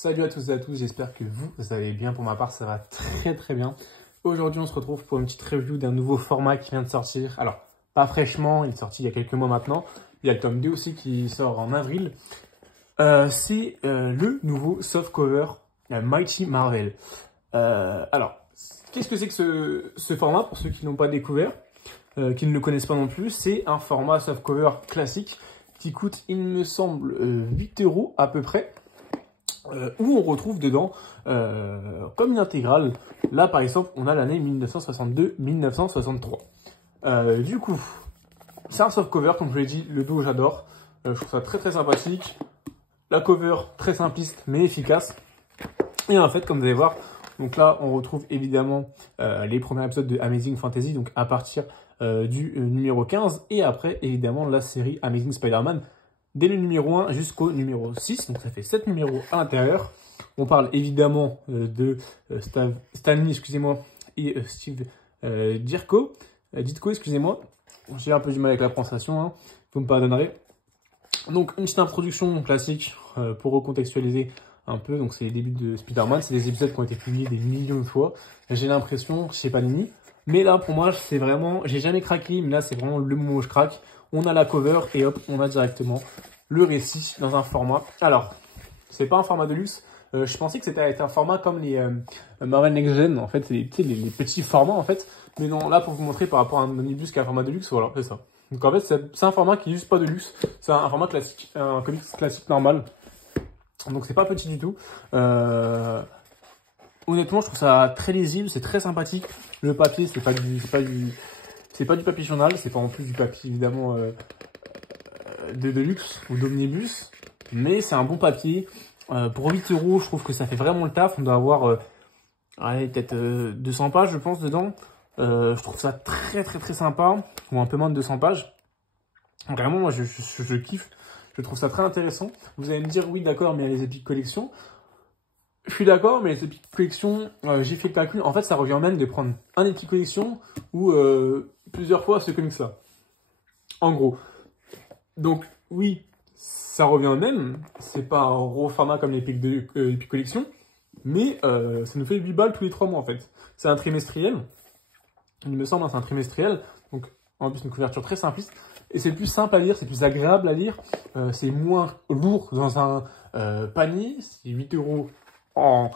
Salut à tous et à tous, j'espère que vous allez bien. Pour ma part, ça va très bien. Aujourd'hui, on se retrouve pour une petite review d'un nouveau format qui vient de sortir. Alors, pas fraîchement, il est sorti il y a quelques mois maintenant. Il y a le tome 2 aussi qui sort en avril. C'est le nouveau softcover Mighty Marvel. Alors, qu'est-ce que c'est que ce format pour ceux qui n'ont pas découvert, qui ne le connaissent pas non plus? C'est un format softcover classique qui coûte, il me semble, 8 € à peu près. Où on retrouve dedans, comme une intégrale, là par exemple, on a l'année 1962-1963. Du coup, c'est un softcover, comme je l'ai dit, le dos j'adore, je trouve ça très sympathique, la cover très simpliste mais efficace, et en fait, comme vous allez voir, donc là on retrouve évidemment les premiers épisodes de Amazing Fantasy, donc à partir du numéro 15, et après évidemment la série Amazing Spider-Man, dès le numéro 1 jusqu'au numéro 6, donc ça fait 7 numéros à l'intérieur. On parle évidemment de Stanley, excusez-moi, et Steve Ditko, excusez-moi. J'ai un peu du mal avec la prononciation, hein, vous me pardonnerez. Donc une petite introduction classique pour recontextualiser un peu. Donc c'est les débuts de Spider-Man, c'est des épisodes qui ont été publiés des millions de fois. J'ai l'impression, chez Panini, mais là pour moi c'est vraiment, j'ai jamais craqué, mais là c'est vraiment le moment où je craque. On a la cover et hop, on a directement le récit dans un format. Alors, c'est pas un format de luxe. Je pensais que c'était un format comme les Marvel Next Gen. En fait, c'est les petits formats en fait. Mais non, là pour vous montrer par rapport à un omnibus qui a un format de luxe, voilà, c'est ça. Donc en fait, c'est un format qui n'est juste pas de luxe. C'est un format classique, un comics classique normal. Donc c'est pas petit du tout. Honnêtement, je trouve ça très lisible, c'est très sympathique. Le papier, c'est pas du papier journal, c'est pas en plus du papier évidemment de luxe ou d'omnibus, mais c'est un bon papier. Pour 8 €, je trouve que ça fait vraiment le taf. On doit avoir peut-être 200 pages, je pense, dedans. Je trouve ça très sympa, ou un peu moins de 200 pages. Vraiment, moi, je kiffe. Je trouve ça très intéressant. Vous allez me dire, oui, d'accord, mais il y a les Epic Collections. Je suis d'accord, mais les Epic Collections, j'ai fait le calcul. En fait, ça revient même de prendre un Epic Collection ou plusieurs fois ce comics-là. En gros. Donc, oui, ça revient même. C'est pas un gros format comme les Epic Collection, mais ça nous fait 8 balles tous les 3 mois, en fait. C'est un trimestriel. Il me semble, c'est un trimestriel. Donc, en plus, une couverture très simpliste. Et c'est plus simple à lire, c'est plus agréable à lire. C'est moins lourd dans un panier. C'est 8 € en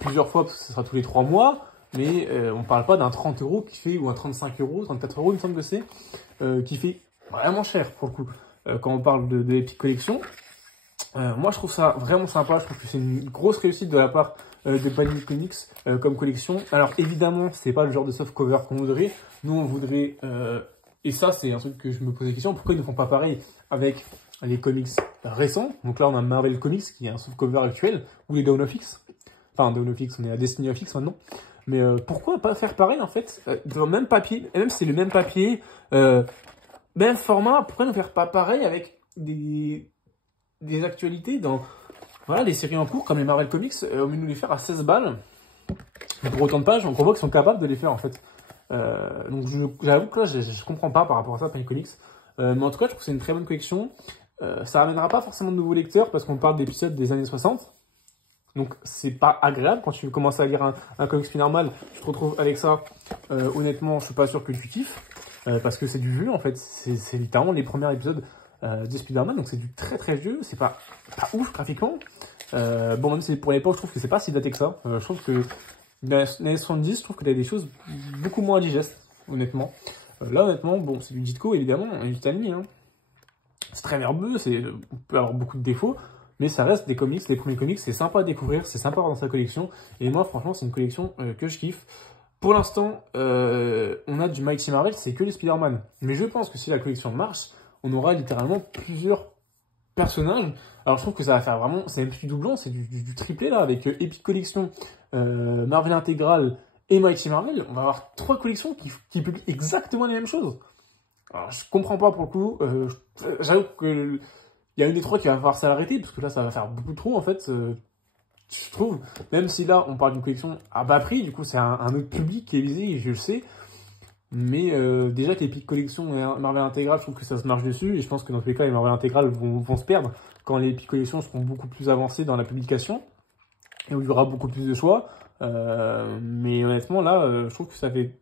plusieurs fois, parce que ce sera tous les 3 mois. Mais on parle pas d'un 30 € qui fait, ou un 35 €, 34 €, il me semble que c'est, qui fait vraiment cher, pour le coup. Quand on parle de Epic Collection. Moi, je trouve ça vraiment sympa. Je trouve que c'est une grosse réussite de la part de Panini Comics comme collection. Alors, évidemment, c'est pas le genre de softcover qu'on voudrait. Nous, on voudrait... et ça, c'est un truc que je me pose la question. Pourquoi ils ne font pas pareil avec les comics récents? Donc là, on a Marvel Comics, qui est un softcover actuel, ou les Dawn of X. Enfin, Dawn of X, on est à Destiny of X maintenant. Mais pourquoi pas faire pareil, en fait, dans le même papier, et même si c'est le même papier... même format, pourquoi ne faire pas pareil avec des actualités dans voilà, les séries en cours comme les Marvel Comics, au lieu de nous les faire à 16 balles pour autant de pages, on voit qu'ils sont capables de les faire en fait. Donc j'avoue que là je comprends pas par rapport à ça, Panini Comics. Mais en tout cas, je trouve que c'est une très bonne collection. Ça ramènera pas forcément de nouveaux lecteurs parce qu'on parle d'épisodes des années 60. Donc c'est pas agréable quand tu commences à lire un comics normal. Tu te retrouves avec ça. Honnêtement, je suis pas sûr que tu kiffes. Parce que c'est du vieux en fait, c'est littéralement les premiers épisodes de Spider-Man, donc c'est du très vieux, c'est pas ouf graphiquement. Bon, même si pour l'époque, je trouve que c'est pas si daté que ça. Je trouve que dans les années 70, je trouve que t'as des choses beaucoup moins digestes, honnêtement. Là, honnêtement, bon, c'est du Ditko évidemment, et du Stanley, hein. C'est très verbeux, on peut avoir beaucoup de défauts, mais ça reste des comics, les premiers comics, c'est sympa à découvrir, c'est sympa à avoir dans sa collection, et moi, franchement, c'est une collection que je kiffe. Pour l'instant, on a du Mighty Marvel, c'est que les Spider-Man. Mais je pense que si la collection marche, on aura littéralement plusieurs personnages. Alors je trouve que ça va faire vraiment, c'est même plus du doublon, c'est du triplé là, avec Epic Collection, Marvel Intégrale et Mighty Marvel. On va avoir 3 collections qui publient exactement les mêmes choses. Alors je comprends pas pour le coup, j'avoue que il y a une des 3 qui va falloir s'arrêter, parce que là ça va faire beaucoup trop en fait. Je trouve, même si là on parle d'une collection à bas prix, du coup c'est un autre public qui est visé, je le sais, mais déjà que les Epic Collection et Marvel Integral, je trouve que ça se marche dessus, et je pense que dans tous les cas les Marvel Integral vont se perdre quand les Epic Collection seront beaucoup plus avancées dans la publication. et où il y aura beaucoup plus de choix. Mais honnêtement, là, je trouve que ça fait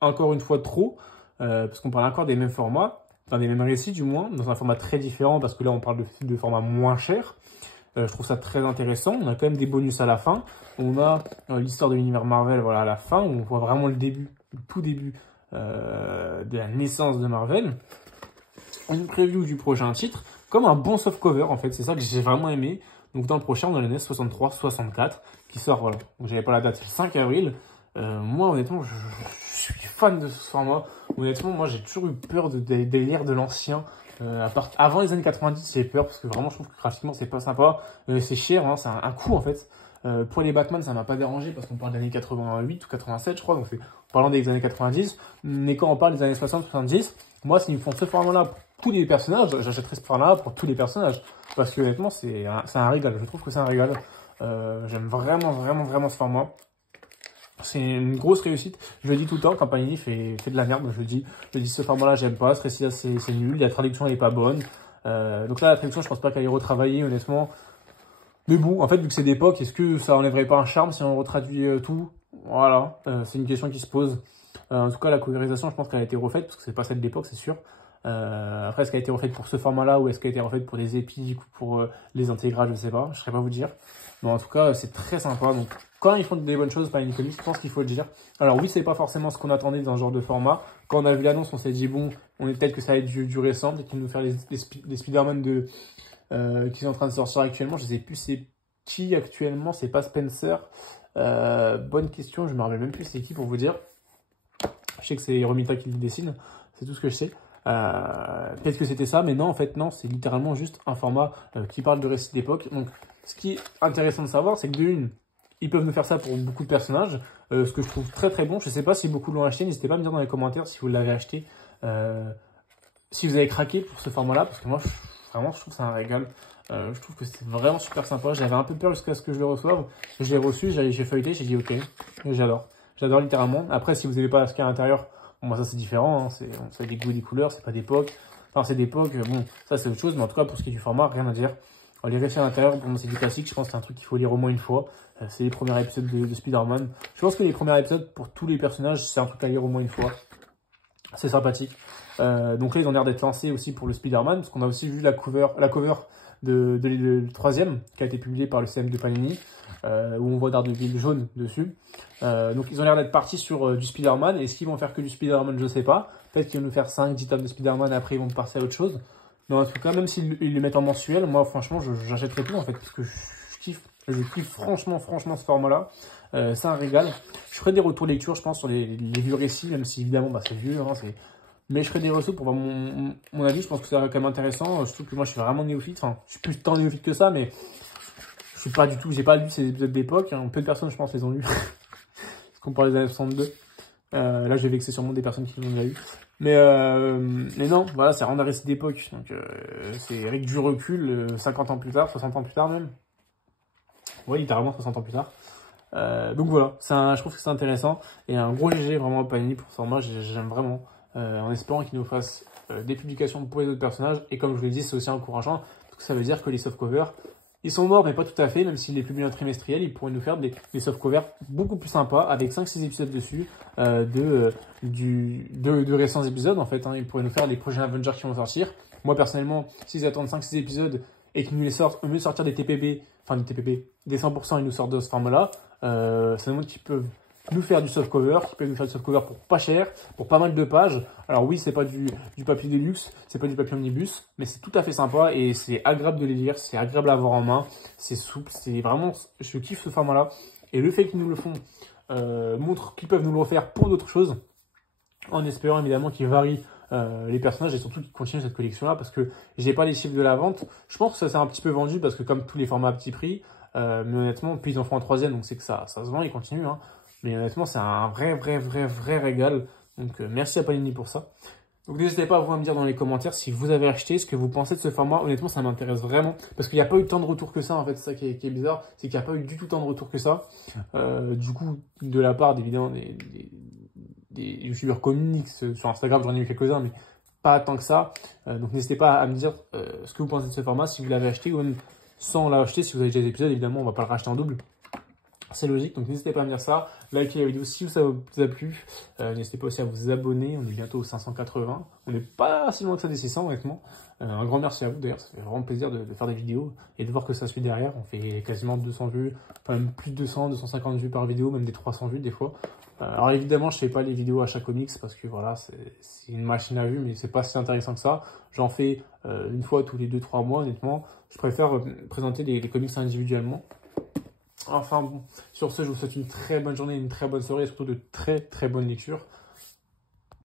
encore une fois trop, parce qu'on parle encore des mêmes formats, enfin des mêmes récits du moins, dans un format très différent, parce que là, on parle de format moins cher. Je trouve ça très intéressant. On a quand même des bonus à la fin. On a l'histoire de l'univers Marvel, voilà, à la fin, où on voit vraiment le début, le tout début de la naissance de Marvel. Une preview du prochain titre, comme un bon softcover en fait, c'est ça que j'ai vraiment aimé. Donc dans le prochain, on a l'année 63-64 qui sort, voilà. Donc j'avais pas la date, c'est le 5 avril. Moi honnêtement, je suis fan de ce format. Honnêtement, moi j'ai toujours eu peur des délires de l'ancien. Avant les années 90, j'ai peur parce que vraiment je trouve que graphiquement c'est pas sympa. C'est cher, hein, c'est un coût en fait. Pour les Batman, ça m'a pas dérangé parce qu'on parle des années 88 ou 87, je crois. Donc c'est en parlant des années 90. Mais quand on parle des années 60-70, moi s'ils me font ce format-là pour tous les personnages, j'achèterai ce format-là pour tous les personnages. Parce que honnêtement, c'est un régal. Je trouve que c'est un régal. J'aime vraiment ce format. C'est une grosse réussite. Je le dis tout le temps, quand Panini fait de la merde, je dis ce format-là, j'aime pas, ce récit-là, c'est nul, la traduction, elle est pas bonne. Donc là, la traduction, je pense pas qu'elle est retravaillée, honnêtement. Mais bon, en fait, vu que c'est d'époque, est-ce que ça enlèverait pas un charme si on retraduit tout? Voilà, c'est une question qui se pose. En tout cas, la colorisation, je pense qu'elle a été refaite, parce que c'est pas celle d'époque, c'est sûr. Après, est-ce qu'elle a été refaite pour ce format-là, ou est-ce qu'elle a été refaite pour des épiques, ou pour les intégrales, je sais pas, je saurais pas vous dire. Mais en tout cas, c'est très sympa, donc quand ils font des bonnes choses, Panini Comics, je pense qu'il faut le dire. Alors oui, c'est pas forcément ce qu'on attendait dans ce genre de format. Quand on a vu l'annonce, on s'est dit, bon, on est peut-être que ça va être du récent, et qu'ils nous faire les Spider-Man qui sont en train de sortir actuellement. Je sais plus c'est qui actuellement, c'est pas Spencer. Bonne question, je me rappelle même plus c'est qui pour vous dire. Je sais que c'est Romita qui le dessine, c'est tout ce que je sais. Peut-être que c'était ça, mais non, en fait, non, c'est littéralement juste un format qui parle de récits d'époque. Donc, ce qui est intéressant de savoir, c'est que d'une, ils peuvent nous faire ça pour beaucoup de personnages, ce que je trouve très bon. Je sais pas si beaucoup l'ont acheté, n'hésitez pas à me dire dans les commentaires si vous l'avez acheté, si vous avez craqué pour ce format-là, parce que moi, vraiment, je trouve que c'est un régal. Je trouve que c'est vraiment super sympa. J'avais un peu peur jusqu'à ce que je le reçoive. Je l'ai reçu, j'ai feuilleté, j'ai dit ok, j'adore. J'adore littéralement. Après, si vous n'avez pas ce qu'il y a à l'intérieur, bon, moi ça c'est différent, hein. C'est des goûts et des couleurs, c'est pas d'époque. Enfin, c'est d'époque, bon, ça c'est autre chose, mais en tout cas, pour ce qui est du format, rien à dire. Les récits à l'intérieur, pour moi c'est du classique, je pense que c'est un truc qu'il faut lire au moins une fois. C'est les premiers épisodes de Spider-Man. Je pense que les premiers épisodes, pour tous les personnages, c'est un truc à lire au moins une fois. C'est sympathique. Donc là, ils ont l'air d'être lancés aussi pour le Spider-Man, parce qu'on a aussi vu la cover de troisième, qui a été publié par le CM de Panini, où on voit Daredevil jaune dessus. Donc ils ont l'air d'être partis sur du Spider-Man. Est-ce qu'ils vont faire que du Spider-Man? Je sais pas. Peut-être qu'ils vont nous faire 5-10 tomes de Spider-Man, après ils vont passer à autre chose. Mais en tout cas, même s'ils le mettent en mensuel, moi franchement, j'achèterai tout en fait, parce que je kiffe franchement ce format-là. C'est un régal. Je ferai des retours lecture, je pense, sur les vieux récits, même si évidemment bah, c'est vieux, hein, mais je ferai des retours pour voir mon avis. Je pense que c'est quand même intéressant. Je trouve que moi je suis vraiment néophyte. Enfin, je suis plus tant néophyte que ça, mais je suis pas du tout. J'ai pas lu ces épisodes d'époque. Hein. Peu de personnes, je pense, les ont lus. Parce qu'on parle des années 62. Là, j'ai vexé sûrement des personnes qui l'ont déjà eu. Mais non, voilà, c'est vraiment un récit d'époque. Donc, c'est avec du recul, 50 ans plus tard, 60 ans plus tard même. Oui, littéralement 60 ans plus tard. Donc voilà, je trouve que c'est intéressant. Et un gros GG vraiment à Panini pour ce format, j'aime vraiment. En espérant qu'il nous fasse des publications pour les autres personnages. Et comme je vous l'ai dit, c'est aussi encourageant. Parce que ça veut dire que les softcovers, ils sont morts, mais pas tout à fait. Même s'ils les publient en trimestriel, ils pourraient nous faire des softcovers beaucoup plus sympas, avec 5-6 épisodes dessus, de récents épisodes en fait. Hein. Ils pourraient nous faire les prochains Avengers qui vont sortir. Moi personnellement, s'ils attendent 5-6 épisodes et qu'ils nous les sortent, au mieux de sortir des TPB, enfin des TPB, des 100%, ils nous sortent de ce format-là, c'est le moment qu'ils peuvent nous faire du softcover, qui peut nous faire du softcover pour pas cher, pour pas mal de pages. Alors oui, c'est pas du papier de luxe, c'est pas du papier omnibus, mais c'est tout à fait sympa et c'est agréable de les lire, c'est agréable à avoir en main, c'est souple, c'est vraiment, je kiffe ce format-là. Et le fait qu'ils nous le font montre qu'ils peuvent nous le refaire pour d'autres choses, en espérant évidemment qu'ils varient les personnages et surtout qu'ils continuent cette collection-là, parce que j'ai pas les chiffres de la vente. Je pense que ça s'est un petit peu vendu parce que comme tous les formats à petit prix, mais honnêtement, puis ils en font un troisième, donc c'est que ça se vend, ils continuent, hein. Mais honnêtement, c'est un vrai régal. Donc, merci à Panini pour ça. Donc, n'hésitez pas à vous me dire dans les commentaires si vous avez acheté, ce que vous pensez de ce format. Honnêtement, ça m'intéresse vraiment. Parce qu'il n'y a pas eu tant de retours que ça, en fait. C'est ça qui est bizarre. C'est qu'il n'y a pas eu du tout tant de retours que ça. Du coup, de la part, évidemment, des youtubeurs comics sur Instagram, j'en ai eu quelques-uns, mais pas tant que ça. Donc, n'hésitez pas à me dire ce que vous pensez de ce format, si vous l'avez acheté, ou même sans l'acheter, si vous avez déjà des épisodes, évidemment, on va pas le racheter en double. C'est logique, donc n'hésitez pas à me dire ça. Likez la vidéo si ça vous a plu. N'hésitez pas aussi à vous abonner. On est bientôt aux 580. On n'est pas si loin que ça des 600, honnêtement. Un grand merci à vous d'ailleurs. Ça fait vraiment plaisir de faire des vidéos et de voir que ça suit derrière. On fait quasiment 200 vues, enfin même plus de 200, 250 vues par vidéo, même des 300 vues des fois. Alors évidemment, je fais pas les vidéos achat comics parce que voilà, c'est une machine à vues, mais c'est pas si intéressant que ça. J'en fais une fois tous les 2-3 mois, honnêtement. Je préfère présenter les comics individuellement. Enfin bon, sur ce, je vous souhaite une très bonne journée, une très bonne soirée et surtout de très très bonnes lectures.